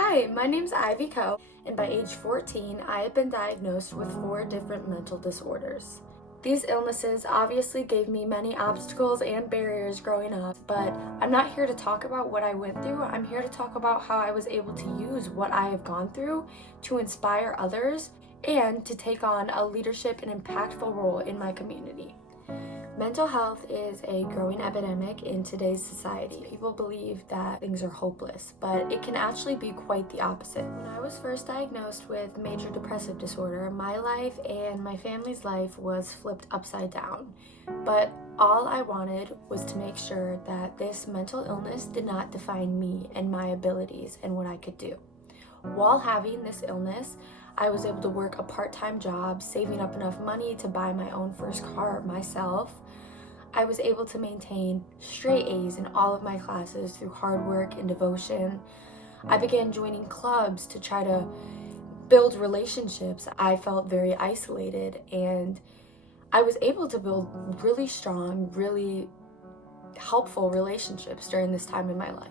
Hi, my name's Ivy Coe, and by age 14, I had been diagnosed with 4 different mental disorders. These illnesses obviously gave me many obstacles and barriers growing up, but I'm not here to talk about what I went through. I'm here to talk about how I was able to use what I have gone through to inspire others and to take on a leadership and impactful role in my community. Mental health is a growing epidemic in today's society. People believe that things are hopeless, but it can actually be quite the opposite. When I was first diagnosed with major depressive disorder, my life and my family's life was flipped upside down. But all I wanted was to make sure that this mental illness did not define me and my abilities and what I could do. While having this illness, I was able to work a part-time job, saving up enough money to buy my own first car myself. I was able to maintain straight A's in all of my classes through hard work and devotion. I began joining clubs to try to build relationships. I felt very isolated, and I was able to build really strong, really helpful relationships during this time in my life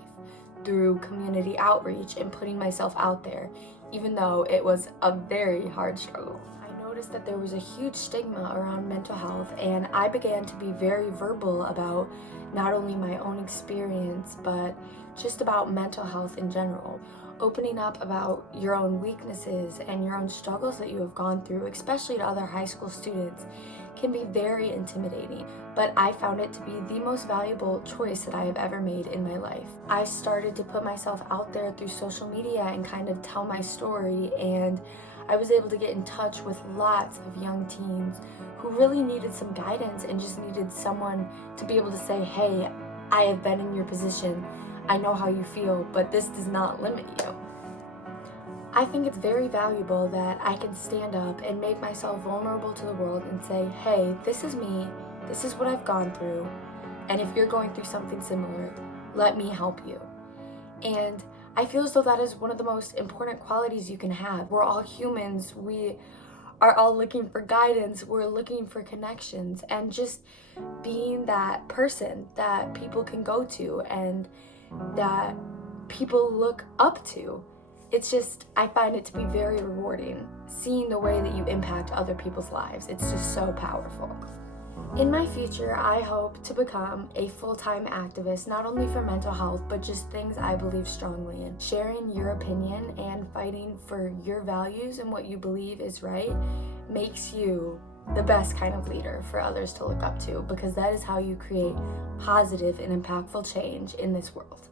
through community outreach and putting myself out there, even though it was a very hard struggle. I noticed that there was a huge stigma around mental health, and I began to be very verbal about not only my own experience, but just about mental health in general. Opening up about your own weaknesses and your own struggles that you have gone through, especially to other high school students, can be very intimidating, but I found it to be the most valuable choice that I have ever made in my life. I started to put myself out there through social media and kind of tell my story, and I was able to get in touch with lots of young teens who really needed some guidance and just needed someone to be able to say, hey, I have been in your position, I know how you feel, but this does not limit you. I think it's very valuable that I can stand up and make myself vulnerable to the world and say, hey, this is me, this is what I've gone through, and if you're going through something similar, let me help you. And I feel as though that is one of the most important qualities you can have. We're all humans, we are all looking for guidance, we're looking for connections, and just being that person that people can go to and that people look up to. It's just, I find it to be very rewarding, seeing the way that you impact other people's lives. It's just so powerful. In my future, I hope to become a full-time activist, not only for mental health, but just things I believe strongly in. Sharing your opinion and fighting for your values and what you believe is right makes you the best kind of leader for others to look up to, because that is how you create positive and impactful change in this world.